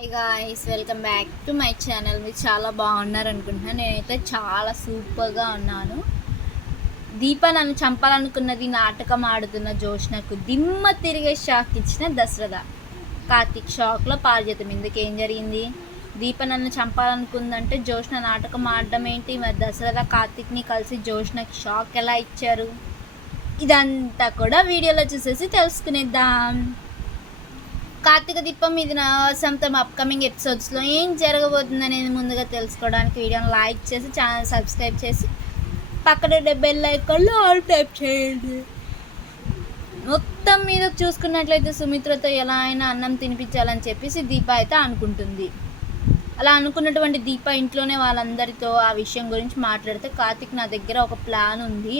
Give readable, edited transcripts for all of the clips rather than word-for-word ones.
Hi guys, welcome back to my channel. మీరు చాలా బాగున్నారు అనుకుంటున్నాను. నేనైతే చాలా సూపర్గా ఉన్నాను. దీప నన్ను చంపాలనుకున్నది నాటకం ఆడుతున్న జోష్నకు దిమ్మ తిరిగే షాక్ ఇచ్చిన దశరథ. కార్తీక్ షాక్లో పారిజాతం. ఇందుకేం జరిగింది? దీప నన్ను చంపాలనుకుందంటే జోష్న నాటకం ఆడడం ఏంటి? మరి దశరథ కార్తీక్ని కలిసి జోష్నకి షాక్ ఎలా ఇచ్చారు? ఇదంతా కూడా వీడియోలో చూసేసి తెలుసుకునేద్దాం. కార్తీక దీపం ఇది నా సొంతం అప్కమింగ్ ఎపిసోడ్స్లో ఏం జరగబోతుంది అనేది ముందుగా తెలుసుకోవడానికి వీడియోని లైక్ చేసి ఛానల్ సబ్స్క్రైబ్ చేసి పక్కన బెల్ ఐకాన్లో ఆల్ టైప్ చేయండి. మొత్తం మీద చూసుకున్నట్లయితే సుమిత్రతో ఎలా అయినా అన్నం తినిపించాలని చెప్పేసి దీప అయితే అనుకుంటుంది. అలా అనుకున్నటువంటి దీప ఇంట్లోనే వాళ్ళందరితో ఆ విషయం గురించి మాట్లాడితే, కార్తీక్ నా దగ్గర ఒక ప్లాన్ ఉంది,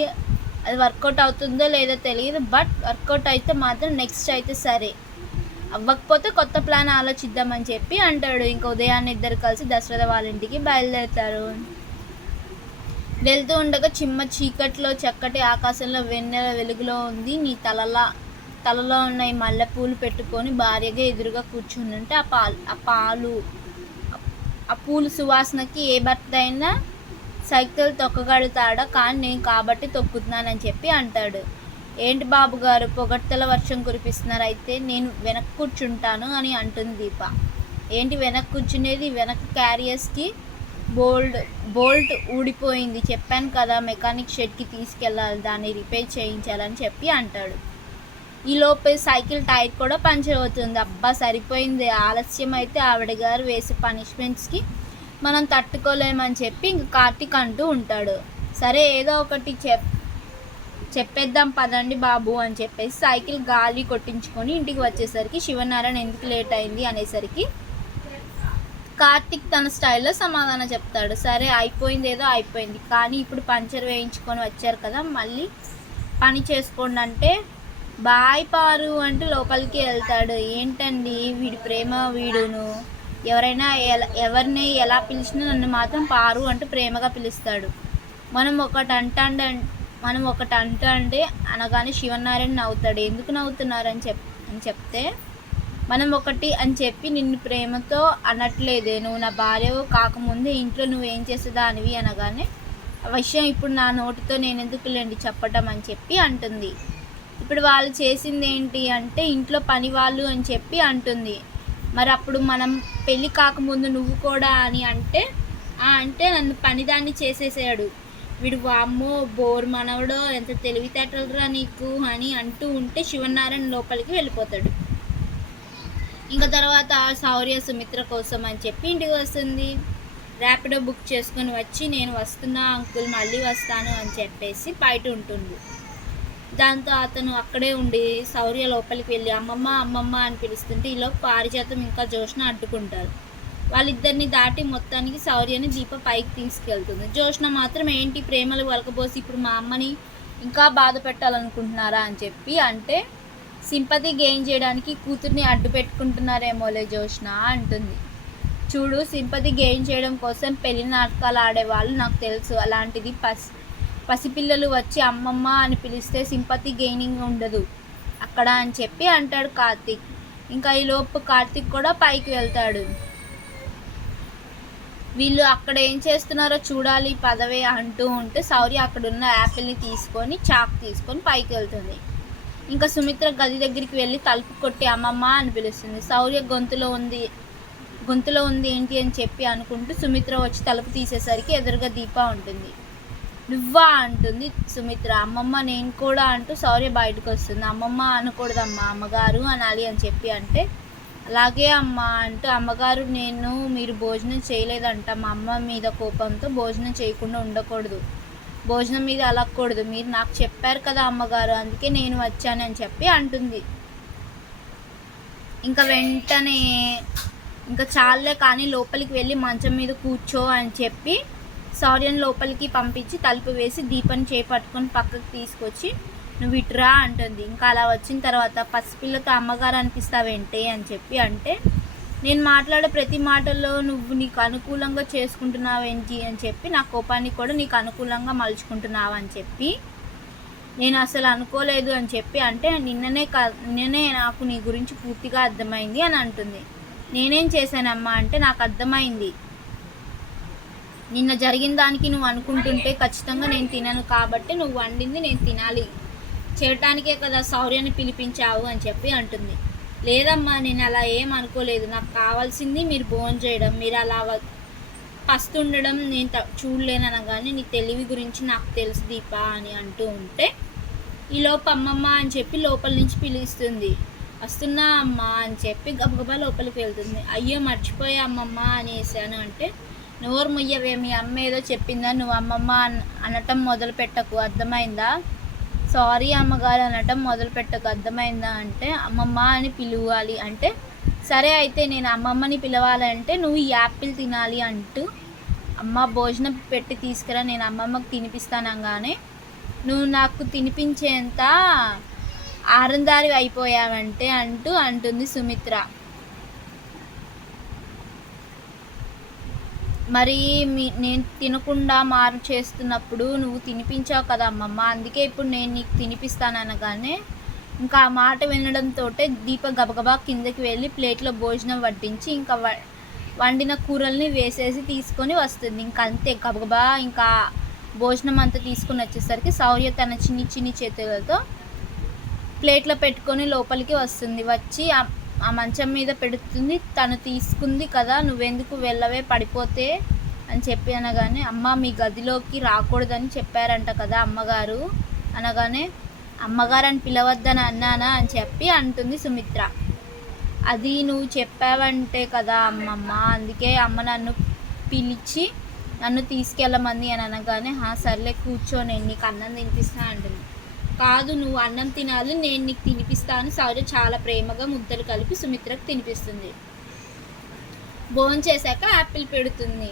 అది వర్కౌట్ అవుతుందో లేదో తెలియదు, బట్ వర్కౌట్ అయితే మాత్రం నెక్స్ట్ అయితే సరే, అవ్వకపోతే కొత్త ప్లాన్ ఆలోచిద్దామని చెప్పి అంటాడు. ఇంకా ఉదయాన్నే ఇద్దరు కలిసి దశరథ వాళ్ళ ఇంటికి బయలుదేరుతారు. వెళ్తూ ఉండగా చిమ్మ చీకట్లో చక్కటి ఆకాశంలో వెన్నెల వెలుగులో ఉంది. నీ తలలో ఉన్న ఈ మల్లెపూలు పెట్టుకొని భార్యగా ఎదురుగా కూర్చుని ఉంటే ఆ పూలు సువాసనకి ఏ భర్త అయినా సైకిల్ తొక్కగలుగుతాడా, కానీ నేను కాబట్టి తొక్కుతున్నానని చెప్పి అంటాడు. ఏంటి బాబు గారు పొగడ్తల వర్షం కురిపిస్తున్నారు, అయితే నేను వెనక్కి కూర్చుంటాను అని అంటుంది దీప. ఏంటి వెనక్కి కూర్చునేది? వెనక్కి క్యారియర్స్కి బోల్ట్ ఊడిపోయింది, చెప్పాను కదా మెకానిక్ షెడ్కి తీసుకెళ్ళాలి, దాన్ని రిపేర్ చేయించాలని చెప్పి అంటాడు. ఈలోపే సైకిల్ టైర్ కూడా పంచర్ అవుతుంది. అబ్బా సరిపోయింది, ఆలస్యం అయితే ఆవిడ గారు వేసే పనిష్మెంట్స్కి మనం తట్టుకోలేమని చెప్పి ఇంక కార్తీక్ అంటూ ఉంటాడు. సరే ఏదో ఒకటి చెప్పేద్దాం పదండి బాబు అని చెప్పేసి సైకిల్ గాలి కొట్టించుకొని ఇంటికి వచ్చేసరికి శివనారాయణ ఎందుకు లేట్ అయింది అనేసరికి కార్తీక్ తన స్టైల్లో సమాధానం చెప్తాడు. సరే అయిపోయింది, ఏదో అయిపోయింది, కానీ ఇప్పుడు పంచర్ వేయించుకొని వచ్చారు కదా, మళ్ళీ పని చేసుకోండి అంటే బాయ్ పారు అంటూ లోపలికి వెళ్తాడు. ఏంటండి వీడి ప్రేమ, వీడును ఎవరిని ఎలా పిలిచినా నన్ను మాత్రం పారు అంటూ ప్రేమగా పిలుస్తాడు. మనం ఒకటి అంటే అనగానే శివనారాయణ నవ్వుతాడు. ఎందుకు నవ్వుతున్నారని చెప్తే, మనం ఒకటి అని చెప్పి నిన్ను ప్రేమతో అనట్లేదే, నువ్వు నా భార్య కాకముందే ఇంట్లో నువ్వేం చేసేదానివి అనగానే, ఆ విషయం ఇప్పుడు నా నోటితో నేను ఎందుకులేండి చెప్పటం అని చెప్పి అంటుంది. ఇప్పుడు వాళ్ళు చేసింది ఏంటి అంటే ఇంట్లో పని వాళ్ళు అని చెప్పి అంటుంది. మరి అప్పుడు మనం పెళ్ళి కాకముందు నువ్వు కూడా అని అంటే నన్ను పనిదాన్ని చేసేసాడు వీడు, వామ్మో బోర్ మనవడో ఎంత తెలివితేటలరా నీకు అని అంటూ ఉంటే శివనారాయణ లోపలికి వెళ్ళిపోతాడు. ఇంకా తర్వాత శౌర్య సుమిత్ర కోసం అని చెప్పి ఇంటికి వస్తుంది. ర్యాపిడో బుక్ చేసుకొని వచ్చి నేను వస్తున్నా అంకుల్, మళ్ళీ వస్తాను అని చెప్పేసి బయట ఉంటుంది. దాంతో అతను అక్కడే ఉండి శౌర్య లోపలికి వెళ్ళి అమ్మమ్మ అని పిలుస్తుంటే ఈలోపు పారిజాతం ఇంకా జోష్న అడ్డుకుంటారు. వాళ్ళిద్దరిని దాటి మొత్తానికి శౌర్యని దీప పైకి తీసుకెళ్తుంది. జోష్న మాత్రం ఏంటి ప్రేమలు వలకబోసి ఇప్పుడు మా అమ్మని ఇంకా బాధ పెట్టాలనుకుంటున్నారా అని చెప్పి అంటే, సింపతి గెయిన్ చేయడానికి కూతుర్ని అడ్డు పెట్టుకుంటున్నారేమోలే జోష్న అంటుంది. చూడు, సింపతి గెయిన్ చేయడం కోసం పెళ్లి నాటకాలు ఆడేవాళ్ళు నాకు తెలుసు, అలాంటిది పసిపిల్లలు వచ్చి అమ్మమ్మ అని పిలిస్తే సింపతి గెయినింగ్ ఉండదు అక్కడ అని చెప్పి అంటాడు కార్తీక్. ఇంకా ఈలోపు కార్తీక్ కూడా పైకి వెళ్తాడు. వీళ్ళు అక్కడ ఏం చేస్తున్నారో చూడాలి పదవే అంటూ ఉంటే శౌర్య అక్కడున్న యాపిల్ని తీసుకొని చాక్ తీసుకొని పైకి వెళ్తుంది. ఇంకా సుమిత్ర గది దగ్గరికి వెళ్ళి తలుపు కొట్టి అమ్మమ్మ అని పిలుస్తుంది. శౌర్య గొంతులో ఉంది ఏంటి అని చెప్పి అనుకుంటూ సుమిత్ర వచ్చి తలుపు తీసేసరికి ఎదురుగా దీప ఉంటుంది. నువ్వా అంటుంది సుమిత్ర. అమ్మమ్మ నేను కూడా అంటూ శౌర్య బయటకు వస్తుంది. అమ్మమ్మ అనకూడదమ్మా, అమ్మగారు అనాలి అని చెప్పి అంటే, అలాగే అమ్మ అంటూ అమ్మగారు మీరు భోజనం చేయలేదంట, మా అమ్మ మీద కోపంతో భోజనం చేయకుండా ఉండకూడదు, భోజనం మీద అలగకూడదు, మీరు నాకు చెప్పారు కదా అమ్మగారు, అందుకే నేను వచ్చాను అని చెప్పి అంటుంది. ఇంకా వెంటనే ఇంకా చాలే కానీ లోపలికి వెళ్ళి మంచం మీద కూర్చో అని చెప్పి శౌర్యను లోపలికి పంపించి తలుపు వేసి దీపని చేపట్టుకొని పక్కకు తీసుకొచ్చి నువ్వు ఇటురా అంటుంది. ఇంకా అలా వచ్చిన తర్వాత పసిపిల్లతో అమ్మగారు అనిపిస్తావేంటి అని చెప్పి అంటే, నేను మాట్లాడే ప్రతి మాటల్లో నువ్వు నీకు అనుకూలంగా చేసుకుంటున్నావేంటి అని చెప్పి నా కోపాన్ని కూడా నీకు అనుకూలంగా మలుచుకుంటున్నావు అని చెప్పి, నేను అసలు అనుకోలేదు అని చెప్పి అంటే, నిన్ననే నాకు నీ గురించి పూర్తిగా అర్థమైంది అని అంటుంది. నేనేం చేశానమ్మా అంటే నాకు అర్థమైంది, నిన్న జరిగిన దానికి నువ్వు అనుకుంటుంటే ఖచ్చితంగా నేను తినను, కాబట్టి నువ్వు వండింది నేను తినాలి చేయటానికే కదా శౌర్యాన్ని పిలిపించావు అని చెప్పి అంటుంది. లేదమ్మా, నేను అలా ఏం అనుకోలేదు, నాకు కావాల్సింది మీరు భోజనం చేయడం, మీరు అలా పస్తుండడం నేను చూడలేననగానే నీ తెలివి గురించి నాకు తెలుసు దీప అని అంటూ ఉంటే, ఈలోపు అమ్మమ్మ అని చెప్పి లోపల నుంచి పిలుస్తుంది. వస్తున్నా అమ్మ అని చెప్పి గబగబా లోపలికి వెళ్తుంది. అయ్యో మర్చిపోయా అమ్మమ్మ అనేసాను అంటే, నోరు ముయ్యవే, మీ అమ్మ ఏదో చెప్పిందా, నువ్వు అమ్మమ్మ అనటం మొదలు పెట్టకు, అర్థమైందా? సారీ అమ్మగారు అనటం మొదలు పెట్టకు, అర్థమైందా అంటే, అమ్మమ్మ అని పిలవాలి అంటే, సరే అయితే నేను అమ్మమ్మని పిలవాలంటే నువ్వు ఈ యాపిల్ తినాలి అంటూ, అమ్మ భోజనం పెట్టి తీసుకురా నేను అమ్మమ్మకి తినిపిస్తానగానే, నువ్వు నాకు తినిపించేంత ఆరందారి అయిపోయావంటే అంటుంది సుమిత్ర. మరి నేను తినకుండా మారు చేస్తున్నప్పుడు నువ్వు తినిపించావు కదా అమ్మమ్మ, అందుకే ఇప్పుడు నేను నీకు తినిపిస్తాననగానే, ఇంకా ఆ మాట వినడంతో దీప గబగబా కిందకి వెళ్ళి ప్లేట్లో భోజనం వడ్డించి ఇంకా వండిన కూరల్ని వేసేసి తీసుకొని వస్తుంది. ఇంకా అంతే, గబగబా ఇంకా భోజనం అంతా తీసుకొని వచ్చేసరికి శౌర్య తన చిన్ని చేతులతో ప్లేట్లో పెట్టుకొని లోపలికి వస్తుంది. వచ్చి ఆ మంచం మీద పెడుతుంది. తను తీసుకుంది కదా, నువ్వెందుకు వెళ్ళవే పడిపోతే అని చెప్పి అనగానే, అమ్మ మీ గదిలోకి రాకూడదని చెప్పారంట కదా అమ్మగారు అనగానే, అమ్మగారు అని పిలవద్దని అన్నానా అని చెప్పి అంటుంది సుమిత్ర. అది నువ్వు చెప్పావంటే కదా అమ్మమ్మ, అందుకే అమ్మ నన్ను పిలిచి నన్ను తీసుకెళ్ళమంది అని అనగానే, సర్లే కూర్చో నేను నీకు అన్నం తినిపిస్తా అంటుంది. కాదు, నువ్వు అన్నం తినాలి, నేను నీకు తినిపిస్తాను. శౌర్య చాలా ప్రేమగా ముద్దలు కలిపి సుమిత్రకు తినిపిస్తుంది. భోజనం చేశాక యాపిల్ పెడుతుంది.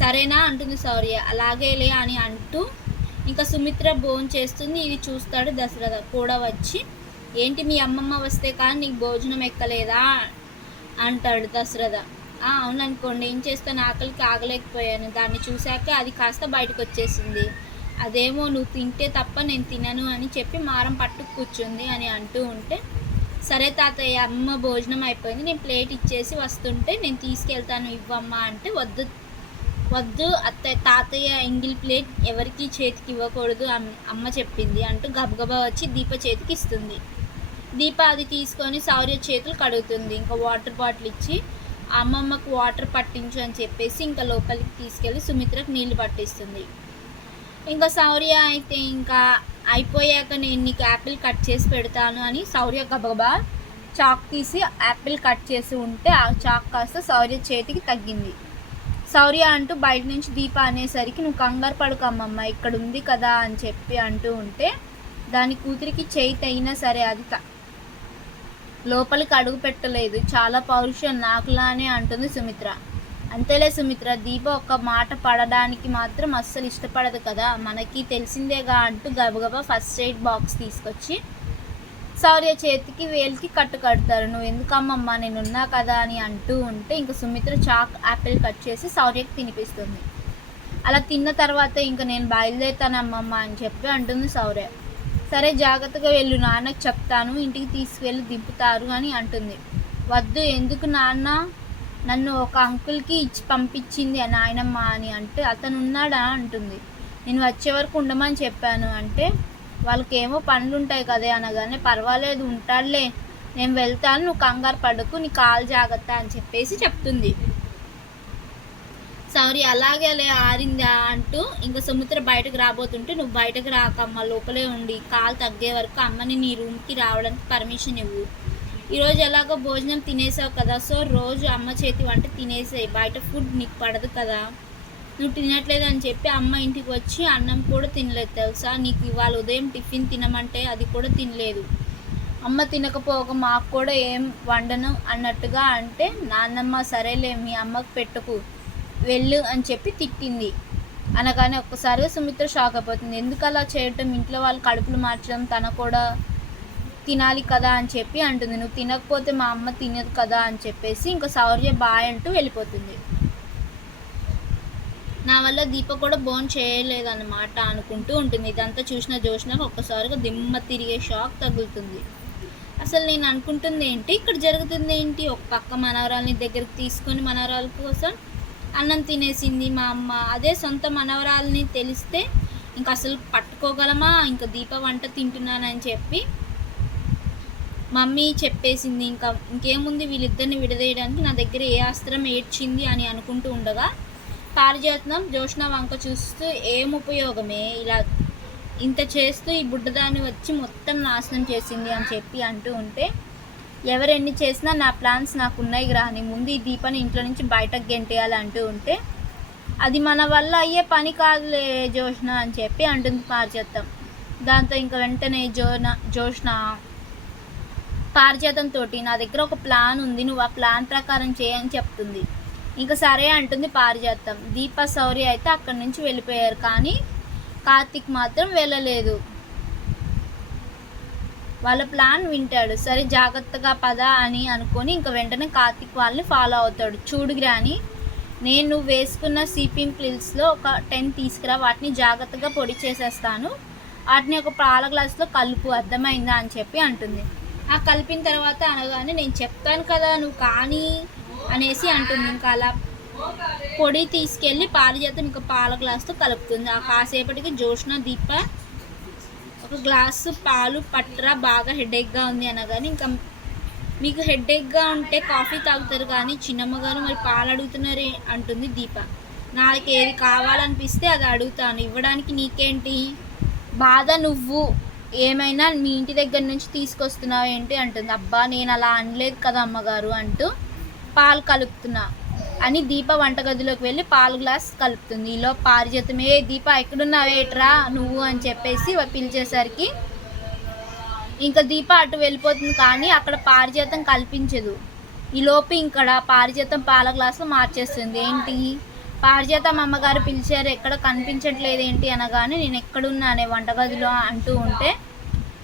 సరేనా అంటుంది శౌర్య. అలాగేలే అని అంటూ ఇంకా సుమిత్ర భోజనం చేస్తుంది. ఇది చూస్తాడు దశరథ కూడా వచ్చి, ఏంటి మీ అమ్మమ్మ వస్తే కానీ నీకు భోజనం ఎక్కలేదా అంటాడు దశరథ. అవుననుకోండి, ఏం చేస్తాను, ఆకలికి ఆగలేకపోయాను, దాన్ని చూశాక అది కాస్త బయటకు వచ్చేసింది, అదేమో నువ్వు తింటే తప్ప నేను తినను అని చెప్పి మారం పట్టుకు కూర్చుంది అని అంటూ ఉంటే, సరే తాతయ్య అమ్మ భోజనం అయిపోయింది, నేను ప్లేట్ ఇచ్చేసి వస్తుంటే నేను తీసుకెళ్తాను ఇవ్వమ్మా అంటే, వద్దు అత్తయ్య, తాతయ్య ఎంగిల్ ప్లేట్ ఎవరికి చేతికి ఇవ్వకూడదు అమ్మ చెప్పింది అంటూ గబగబా వచ్చి దీప చేతికి ఇస్తుంది. దీప అది తీసుకొని శౌర్య చేతులు కడుగుతుంది. ఇంకా వాటర్ బాటిల్ ఇచ్చి అమ్మమ్మకు వాటర్ పట్టించు అని చెప్పేసి ఇంకా లోపలికి తీసుకెళ్ళి సుమిత్రకు నీళ్లు పట్టిస్తుంది. ఇంకా శౌర్య అయితే ఇంకా అయిపోయాక నేను నీకు యాపిల్ కట్ చేసి పెడతాను అని శౌర్య గబగబా చాక్ తీసి యాపిల్ కట్ చేసి ఉంటే ఆ చాక్ కాస్త శౌర్య చేతికి తగ్గింది. శౌర్య అంటూ బయట నుంచి దీప అనేసరికి, నువ్వు కంగారు పడుకు అమ్మమ్మ, ఇక్కడ ఉంది కదా అని చెప్పి అంటూ ఉంటే, దాని కూతురికి చేయి అయినా సరే అది లోపలికి అడుగు పెట్టలేదు. చాలా పౌరుషం నాకులానే అంటుంది సుమిత్ర. అంతేలే సుమిత్ర, దీప ఒక్క మాట పడడానికి మాత్రం అస్సలు ఇష్టపడదు కదా, మనకి తెలిసిందేగా అంటూ గబగబా ఫస్ట్ ఎయిడ్ బాక్స్ తీసుకొచ్చి శౌర్య చేతికి వేలికి కట్టు కడతారు. నువ్వు ఎందుకమ్మమ్మ, నేనున్నా కదా అని అంటూ ఉంటే ఇంకా సుమిత్ర చాక్ యాపిల్ కట్ చేసి శౌర్యకి తినిపిస్తుంది. అలా తిన్న తర్వాత ఇంకా నేను బయలుదేరుతానమ్మమ్మ అని చెప్పి అంటుంది శౌర్య. సరే జాగ్రత్తగా వెళ్ళు, నాన్నకు చెప్తాను, ఇంటికి తీసుకువెళ్ళి దింపుతారు అని అంటుంది. వద్దు, ఎందుకు నాన్న, నన్ను ఒక అంకుల్కి ఇచ్చి పంపించింది నాయనమ్మ అని అంటే, అతను ఉన్నాడా అంటుంది. నేను వచ్చే వరకు ఉండమని చెప్పాను అంటే, వాళ్ళకేమో పనులు ఉంటాయి కదే అనగానే, పర్వాలేదు ఉంటాడులే, నేను వెళ్తాను, నువ్వు కంగారు పడకు, నీ కాలు జాగ్రత్త అని చెప్పేసి చెప్తుంది. శౌర్య అలాగే ఆరిందా అంటూ ఇంకా సుమిత్ర బయటకు రాబోతుంటే, నువ్వు బయటకు రాకమ్మ, లోపలే ఉండి కాలు తగ్గే వరకు అమ్మని నీ రూమ్కి రావడానికి పర్మిషన్ ఇవ్వు. ఈరోజు ఎలాగో భోజనం తినేసావు కదా, సో రోజు అమ్మ చేతి వంట తినేసాయి, బయట ఫుడ్ నీకు పడదు కదా, నువ్వు తినట్లేదు అని చెప్పి అమ్మ ఇంటికి వచ్చి అన్నం కూడా తినలేదు తెలుసా, నీకు ఇవాళ ఉదయం టిఫిన్ తినమంటే అది కూడా తినలేదు, అమ్మ తినకపోక మాకు కూడా ఏం వండను అన్నట్టుగా అంటే, నాన్నమ్మ సరేలే మీ అమ్మకు పెట్టుకు వెళ్ళు అని చెప్పి తిట్టింది అనగానే ఒక్కసారిగా సుమిత్ర షాక్ అయిపోతుంది. ఎందుకు అలా చేయటం, ఇంట్లో వాళ్ళు కడుపులు మార్చడం, తన కూడా తినాలి కదా అని చెప్పి అంటుంది. నువ్వు తినకపోతే మా అమ్మ తినదు కదా అని చెప్పేసి ఇంకా శౌర్య బాయ్ అంటూ వెళ్ళిపోతుంది. నా వల్ల దీప కూడా భోజనం చేయలేదన్నమాట అనుకుంటూ ఉంటుంది. ఇదంతా చూసిన జోష్నకు ఒక్కసారిగా దిమ్మ తిరిగే షాక్ తగులుతుంది. అసలు నేను అనుకుంటుంది ఏంటి, ఇక్కడ జరుగుతుంది ఏంటి? ఒక పక్క మనవరాల్ని దగ్గరికి తీసుకొని మనవరాల కోసం అన్నం తినేసింది మా అమ్మ. అదే సొంత మనవరాలని తెలిస్తే ఇంక అసలు పట్టుకోగలమా? ఇంకా దీప వంట తింటున్నానని చెప్పి మమ్మీ చెప్పేసింది. ఇంకేముంది, వీళ్ళిద్దరిని విడదీయడానికి నా దగ్గర ఏ అస్త్రం ఏడ్చింది అని అనుకుంటూ ఉండగా పారిజాతం జోష్న వంక చూస్తూ ఏం ఉపయోగమే, ఇలా ఇంత చేస్తూ ఈ బుడ్డదాన్ని వచ్చి మొత్తం నాశనం చేసింది అని చెప్పి అంటూ ఉంటే, ఎవరెన్ని చేసినా నా ప్లాన్స్ నాకు ఉన్నాయి రాని, ముందు ఈ దీపాన్ని ఇంట్లో నుంచి బయటకు గెంటేయాలి అంటూ ఉంటే, అది మన వల్ల అయ్యే పని కాదులే జోష్న అని చెప్పి అంటుంది పారిజాతం. దాంతో ఇంకా వెంటనే జోష్న పారిజాతంతో నా దగ్గర ఒక ప్లాన్ ఉంది, నువ్వు ఆ ప్లాన్ ప్రకారం చేయని చెప్తుంది. ఇంకా సరే అంటుంది పారిజాతం. దీప శౌర్య అయితే అక్కడి నుంచి వెళ్ళిపోయారు, కానీ కార్తిక్ మాత్రం వెళ్ళలేదు. వాళ్ళ ప్లాన్ వింటాడు. సరే జాగ్రత్తగా పద అని అనుకొని ఇంకా వెంటనే కార్తిక్ వాళ్ళని ఫాలో అవుతాడు. చూడు గ్రాని, నేను వేసుకున్న సిపిఎం పిల్స్లో ఒక 10 తీసుకురా, వాటిని జాగ్రత్తగా పొడి చేసేస్తాను, వాటిని ఒక పాల గ్లాసులో కలుపు, అర్థమైందా అని చెప్పి అంటుంది. ఆ కలిపిన తర్వాత అనగానే నేను చెప్తాను కదా నువ్వు కానీ అనేసి అంటుంది. ఇంకా అలా పొడి తీసుకెళ్ళి పారిజాతం ఇంకా పాల గ్లాసుతో కలుపుతుంది. ఆ కాసేపటికి జోష్న దీప ఒక గ్లాసు పాలు పట్టరా, బాగా హెడేక్గా ఉంది అనగానే, ఇంకా మీకు హెడేక్గా ఉంటే కాఫీ తాగుతారు కానీ చిన్నమ్మగారు మరి పాలు అడుగుతున్నారే అంటుంది దీప. నాకు ఏది కావాలనిపిస్తే అది అడుగుతాను, ఇవ్వడానికి నీకేంటి బాధ, నువ్వు ఏమైనా మీ ఇంటి దగ్గర నుంచి తీసుకొస్తున్నావు ఏంటి అంటుంది. అబ్బా నేను అలా అనలేదు కదా అమ్మగారు అంటూ పాలు కలుపుతున్నా అని దీప వంటగదిలోకి వెళ్ళి పాలు గ్లాస్ కలుపుతుంది. ఈలో పారిజాతమే దీప ఎక్కడున్నావేట్రా నువ్వు అని చెప్పేసి పిలిచేసరికి ఇంకా దీప అటు వెళ్ళిపోతుంది, కానీ అక్కడ పారిజాతం కల్పించదు. ఈలోపు ఇక్కడ పారిజాతం పాల గ్లాసులో మార్చేస్తుంది. ఏంటి పారిజాతం అమ్మగారు పిలిచారు, ఎక్కడ కనిపించట్లేదు ఏంటి అనగానే, నేను ఎక్కడున్నానే వంటగదిలో అంటూ ఉంటే,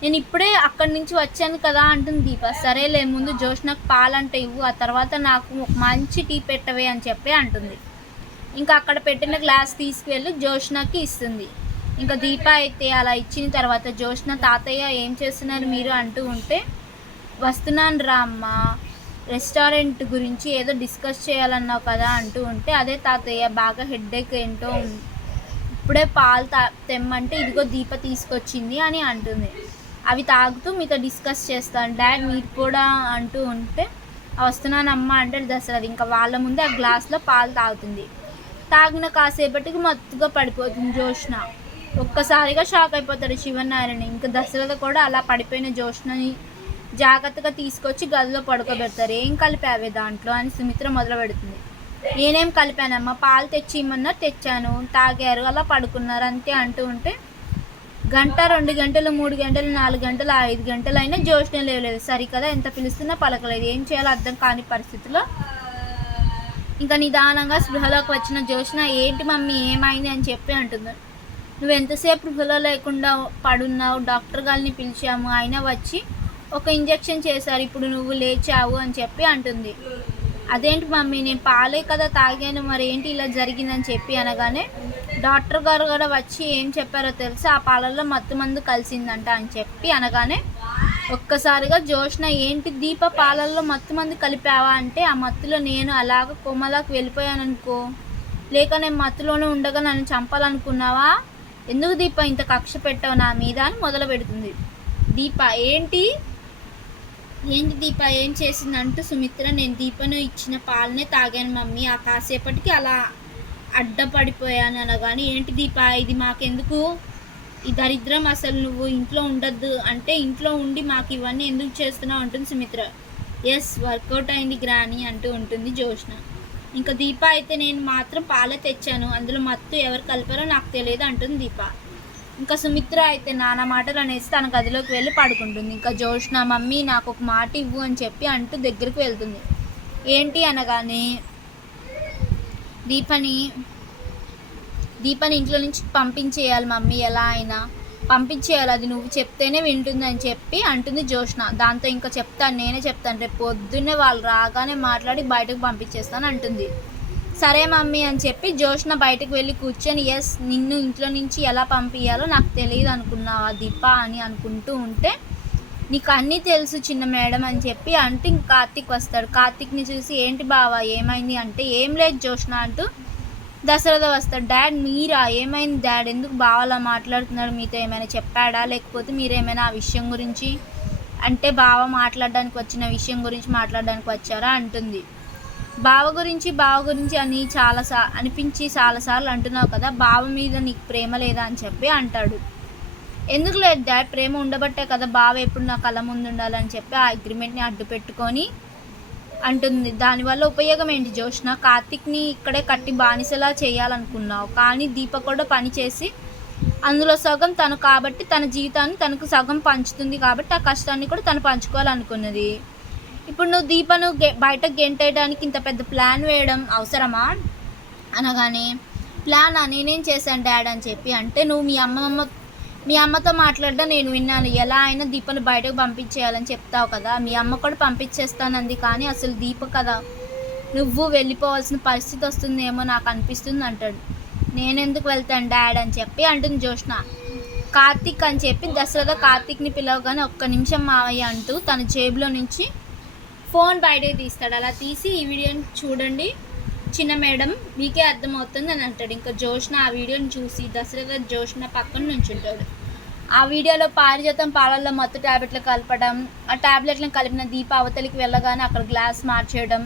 నేను ఇప్పుడే అక్కడి నుంచి వచ్చాను కదా అంటుంది దీప. సరేలే ముందు జోష్నకు పాలంటే ఇవ్వు, ఆ తర్వాత నాకు మంచి టీ పెట్టవే అని చెప్పి అంటుంది. ఇంకా అక్కడ పెట్టిన గ్లాస్ తీసుకువెళ్ళి జోష్నకి ఇస్తుంది. ఇంకా దీప అయితే అలా ఇచ్చిన తర్వాత జోష్న, తాతయ్య ఏం చేస్తున్నారు మీరు అంటూ ఉంటే, వస్తున్నాను రా అమ్మ, రెస్టారెంట్ గురించి ఏదో డిస్కస్ చేయాలన్నావు కదా అంటూ ఉంటే, అదే తాతయ్య బాగా హెడ్ఏక్ ఏంటో, ఇప్పుడే పాలు తెమ్మంటే ఇదిగో దీప తీసుకొచ్చింది అని అంటుంది. అవి తాగుతూ మీతో డిస్కస్ చేస్తాను డాడ్ మీరు కూడా అంటూ ఉంటే, వస్తున్నానమ్మా అంటే దసరా ఇంకా వాళ్ళ ముందే ఆ గ్లాస్లో పాలు తాగుతుంది. తాగిన కాసేపటికి మత్తుగా పడిపోతుంది జోష్న. ఒక్కసారిగా షాక్ అయిపోతాడు శివనారాయణ. ఇంకా దశరథ కూడా అలా పడిపోయిన జోష్నని జాగ్రత్తగా తీసుకొచ్చి గదిలో పడుకోబెడతారు. ఏం కలిపావే దాంట్లో అని సుమిత్ర మొదలు పెడుతుంది. నేనేం కలిపానమ్మా, పాలు తెచ్చి ఇమ్మన్నా తెచ్చాను, తాగారు, అలా పడుకున్నారు అంతే అంటూ ఉంటే, గంట 2 గంటలు 3 గంటలు 4 గంటలు 5 గంటలు అయినా జోష్న లేవలేదు. సరికదా ఎంత పిలుస్తున్నా పలకలేదు. ఏం చేయాలో అర్థం కాని పరిస్థితిలో ఇంకా నిదానంగా స్పృహలోకి వచ్చిన జోష్న, ఏంటి మమ్మీ ఏమైంది అని చెప్పి అంటుంది. నువ్వు ఎంతసేపు స్పృహలో లేకుండా పడున్నావు, డాక్టర్ గారిని పిలిచాము, అయినా వచ్చి ఒక ఇంజెక్షన్ చేశారు, ఇప్పుడు నువ్వు లేచావు అని చెప్పి అంటుంది. అదేంటి మమ్మీ నేను పాలే కదా తాగాను, మరి ఏంటి ఇలా జరిగిందని చెప్పి అనగానే, డాక్టర్ గారు కూడా వచ్చి ఏం చెప్పారో తెలుసా, ఆ పాలల్లో మత్తు మందు కలిసిందంట అని చెప్పి అనగానే, ఒక్కసారిగా జోష్న ఏంటి దీప పాలల్లో మత్తు మందు కలిపావా అంటే, ఆ మత్తులో నేను అలాగ కోమలాకి వెళ్ళిపోయాను అనుకో, లేక నేను మత్తులోనే ఉండగా నన్ను చంపాలనుకున్నావా, ఎందుకు దీప ఇంత కక్ష పెట్టావు నా మీద అని మొదలు పెడుతుంది. దీప ఏంటి దీప ఏం చేసిందంటూ సుమిత్ర, నేను దీపను ఇచ్చిన పాలనే తాగాను మమ్మీ, ఆ కాసేపటికి అలా అడ్డపడిపోయాను అనగాని, ఏంటి దీప ఇది మాకెందుకు, ఈ దరిద్రం, అసలు నువ్వు ఇంట్లో ఉండద్దు అంటే ఇంట్లో ఉండి మాకు ఇవన్నీ ఎందుకు చేస్తున్నావు అంటుంది సుమిత్ర. ఎస్ వర్కౌట్ అయింది గ్రాని అంటూ ఉంటుంది జోష్న. ఇంకా దీప అయితే నేను మాత్రం పాలే తెచ్చాను, అందులో మత్తు ఎవరు కలిపారో నాకు తెలియదు అంటుంది దీప. ఇంకా సుమిత్ర అయితే నానా మాటలు అనేసి తన గదిలోకి వెళ్ళి పడుకుంటుంది. ఇంకా జోష్న, మమ్మీ నాకు ఒక మాట ఇవ్వు అని చెప్పి అంటూ దగ్గరికి వెళ్తుంది. ఏంటి అనగానే, దీపని ఇంట్లో నుంచి పంపించేయాలి మమ్మీ, ఎలా అయినా పంపించేయాలి, అది నువ్వు చెప్తేనే వింటుందని చెప్పి అంటుంది జోష్న. దాంతో ఇంకా నేనే చెప్తాను, రేపు పొద్దున్నే వాళ్ళు రాగానే మాట్లాడి బయటకు పంపించేస్తాను అంటుంది. సరే మమ్మీ అని చెప్పి జోష్న బయటకు వెళ్ళి కూర్చొని, ఎస్ నిన్ను ఇంట్లో నుంచి ఎలా పంపించాలో నాకు తెలియదు అనుకున్నావా దీప అని అనుకుంటూ ఉంటే, నీకు అన్నీ తెలుసు చిన్న మేడం అని చెప్పి అంటే ఇంక కార్తీక్ వస్తాడు. కార్తీక్ని చూసి ఏంటి బావా ఏమైంది అంటే ఏం లేదు జోష్న అంటూ దశరథ వస్తాడు. డాడ్ మీరా, ఏమైంది డాడ్, ఎందుకు బావలా మాట్లాడుతున్నాడు, మీతో ఏమైనా చెప్పాడా, లేకపోతే మీరేమైనా ఆ విషయం గురించి అంటే బావ మాట్లాడడానికి వచ్చిన విషయం గురించి మాట్లాడడానికి వచ్చారా అంటుంది. బావ గురించి అని అనిపించి చాలాసార్లు అంటున్నావు కదా, బావ మీద నీకు ప్రేమ లేదా అని చెప్పి అంటాడు. ఎందుకు లేదు డాడ్, ప్రేమ ఉండబట్టే కదా బావ ఎప్పుడు నా కళ్ళ ముందు ఉండాలని చెప్పి ఆ అగ్రిమెంట్ని అడ్డు పెట్టుకొని అంటుంది. దానివల్ల ఉపయోగం ఏంటి జోష్న, కార్తీక్ని ఇక్కడే కట్టి బానిసలా చేయాలనుకున్నావు, కానీ దీప కూడా పని చేసి అందులో సగం తను కాబట్టి తన జీవితాన్ని తనకు సగం పంచుతుంది కాబట్టి ఆ కష్టాన్ని కూడా తను పంచుకోవాలనుకున్నది. ఇప్పుడు నువ్వు దీపను బయటకు గెంటేయడానికి ఇంత పెద్ద ప్లాన్ వేయడం అవసరమా అనగానే, ప్లానా, నేనేం చేశాను డాడ్ అని చెప్పి అంటే, నువ్వు మీ అమ్మతో మాట్లాడడం నేను విన్నాను, ఎలా అయినా దీపను బయటకు పంపించేయాలని చెప్తావు కదా, మీ అమ్మ కూడా పంపించేస్తానంది, కానీ అసలు దీప కదా నువ్వు వెళ్ళిపోవాల్సిన పరిస్థితి వస్తుందేమో నాకు అనిపిస్తుంది అంటాడు. నేనెందుకు వెళ్తాను డాడ్ అని చెప్పి అంటుంది జోష్న. కార్తీక్ అని చెప్పి దశరథ కార్తీక్ని పిలవగానే ఒక్క నిమిషం మావయ్య అంటూ తన జేబులో నుంచి ఫోన్ బయటకు తీస్తాడు. అలా తీసి ఈ వీడియోని చూడండి చిన్న మేడం మీకే అర్థమవుతుంది అని అంటాడు. ఇంకా జోష్న ఆ వీడియోని చూసి దశరథ జోష్న పక్కన నుంచుంటాడు. ఆ వీడియోలో పారిజాతం పాలల్లో మత్తు ట్యాబ్లెట్లు కలపడం, ఆ ట్యాబ్లెట్లను కలిపిన దీప అవతలికి వెళ్ళగానే అక్కడ గ్లాస్ మార్చేయడం,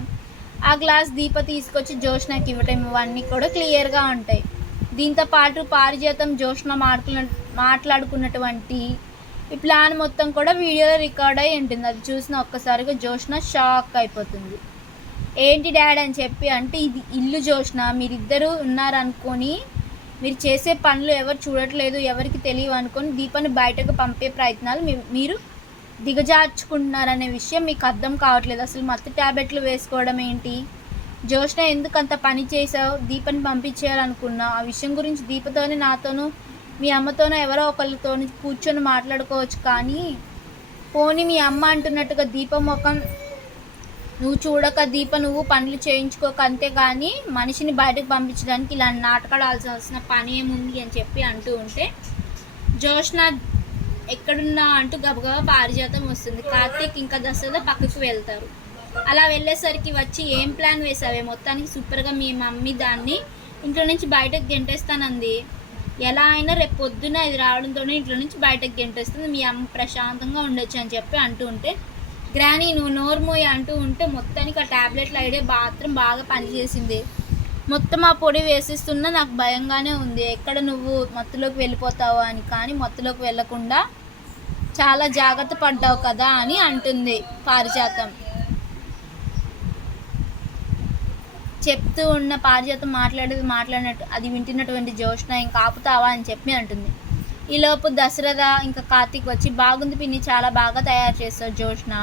ఆ గ్లాస్ దీప తీసుకొచ్చి జోష్నకి ఇవ్వటం, ఇవన్నీ కూడా క్లియర్గా ఉంటాయి. దీంతో పాటు పారిజాతం జోష్న మాట్లాడుకున్నటువంటి ఈ ప్లాన్ మొత్తం కూడా వీడియోలో రికార్డ్ అయి ఉంటుంది. అది చూసిన ఒక్కసారిగా జోష్న షాక్ అయిపోతుంది. ఏంటి డాడ్ అని చెప్పి అంటే, ఇది ఇల్లు జోష్న, మీరిద్దరూ ఉన్నారనుకొని మీరు చేసే పనులు ఎవరు చూడట్లేదు, ఎవరికి తెలియవు అనుకొని దీపాన్ని బయటకు పంపే ప్రయత్నాలు మీరు దిగజార్చుకుంటున్నారనే విషయం మీకు అర్థం కావట్లేదు. అసలు మత్తు ట్యాబ్లెట్లు వేసుకోవడం ఏంటి జోష్న, ఎందుకు అంత పని చేసావు, దీపాన్ని పంపించేయాలనుకున్నావు, ఆ విషయం గురించి దీపతోనే నాతోనూ మీ అమ్మతోనూ ఎవరో ఒకరితో కూర్చొని మాట్లాడుకోవచ్చు, కానీ పోనీ మీ అమ్మ అంటున్నట్టుగా దీప ముఖం నువ్వు చూడక దీప నువ్వు పనులు చేయించుకోక, అంతే కానీ మనిషిని బయటకు పంపించడానికి ఇలా నాటకాలు ఆల్సిన పని ఏముంది అని చెప్పి అంటూ ఉంటే, జోష్న ఎక్కడున్నా అంటూ గబగబా పారిజాతం వస్తుంది. కార్తీక్ ఇంకా దశరథ పక్కకు వెళ్తారు. అలా వెళ్ళేసరికి వచ్చి ఏం ప్లాన్ వేసావే, మొత్తానికి సూపర్గా మీ మమ్మీ దాన్ని ఇంట్లో నుంచి బయటకు గెంటేస్తానంది, ఎలా అయినా రేపు పొద్దున్న ఇది రావడంతోనే ఇంట్లో నుంచి బయటకు గెంటేస్తుంది, మీ అమ్మ ప్రశాంతంగా ఉండొచ్చు అని చెప్పి అంటూ ఉంటే, గ్రానీ నువ్వు నోర్మోయి అంటూ ఉంటే మొత్తానికి ఆ ట్యాబ్లెట్ల ఐడియా మాత్రం బాగా పనిచేసింది, మొత్తం ఆ పొడి వేసిస్తున్నా నాకు భయంగానే ఉంది, ఎక్కడ నువ్వు మత్తులోకి వెళ్ళిపోతావు అని, కానీ మత్తులోకి వెళ్ళకుండా చాలా జాగ్రత్త పడ్డావు కదా అని అంటుంది పారిజాతం. చెప్తూ ఉన్న పారిజాతం మాట్లాడినట్టు అది వింటున్నటువంటి జోష్న ఇంకా ఆపుతావా అని చెప్పి అంటుంది. ఈలోపు దశరథ ఇంకా కార్తీక్ వచ్చి, బాగుంది పిన్ని, చాలా బాగా తయారు చేస్తావు జోష్న,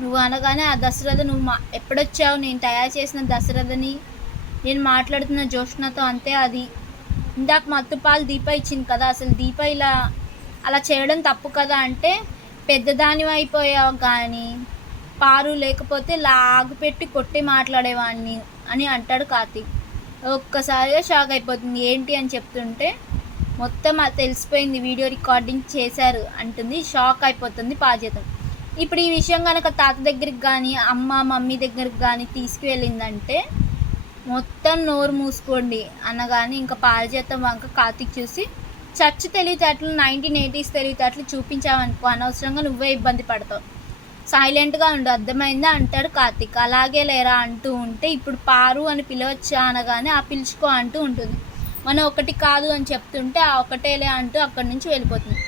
నువ్వు అనగానే ఆ దశరథ నువ్వు ఎప్పుడొచ్చావు, నేను తయారు చేసిన దశరథని నేను మాట్లాడుతున్న జోష్నతో, అంతే అది ఇందాక మత్తుపాలు దీప ఇచ్చింది కదా, అసలు దీప అలా చేయడం తప్పు కదా అంటే, పెద్దదాని అయిపోయావు కానీ పారు లేకపోతే లాగు పెట్టి కొట్టి మాట్లాడేవాడిని అని అంటాడు కార్తీక్. ఒక్కసారిగా షాక్ అయిపోతుంది. ఏంటి అని చెప్తుంటే మొత్తం అది తెలిసిపోయింది, వీడియో రికార్డింగ్ చేశారు అంటుంది. షాక్ అయిపోతుంది పారిజాతం. ఇప్పుడు ఈ విషయం కనుక తాత దగ్గరికి కానీ అమ్మ మమ్మీ దగ్గరికి కానీ తీసుకువెళ్ళిందంటే మొత్తం నోరు మూసుకోండి అనగానే ఇంకా పారిజాతం వంక కార్తీక్ చూసి, చర్చ్ తెలివితేటలు 1980s తెలివితేటలు చూపించావనుకో అనవసరంగా నువ్వే ఇబ్బంది పడతావు, సైలెంట్గా ఉండు అర్థమైందా అంటాడు కార్తీక్. అలాగే లేరా అంటూ ఉంటే, ఇప్పుడు పారు అని పిలవచ్చా అనగానే ఆ పిలుచుకో అంటూ ఉంటుంది. మనం ఒకటి కాదు అని చెప్తుంటే ఆ ఒకటేలే అంటూ అక్కడి నుంచి వెళ్ళిపోతుంది.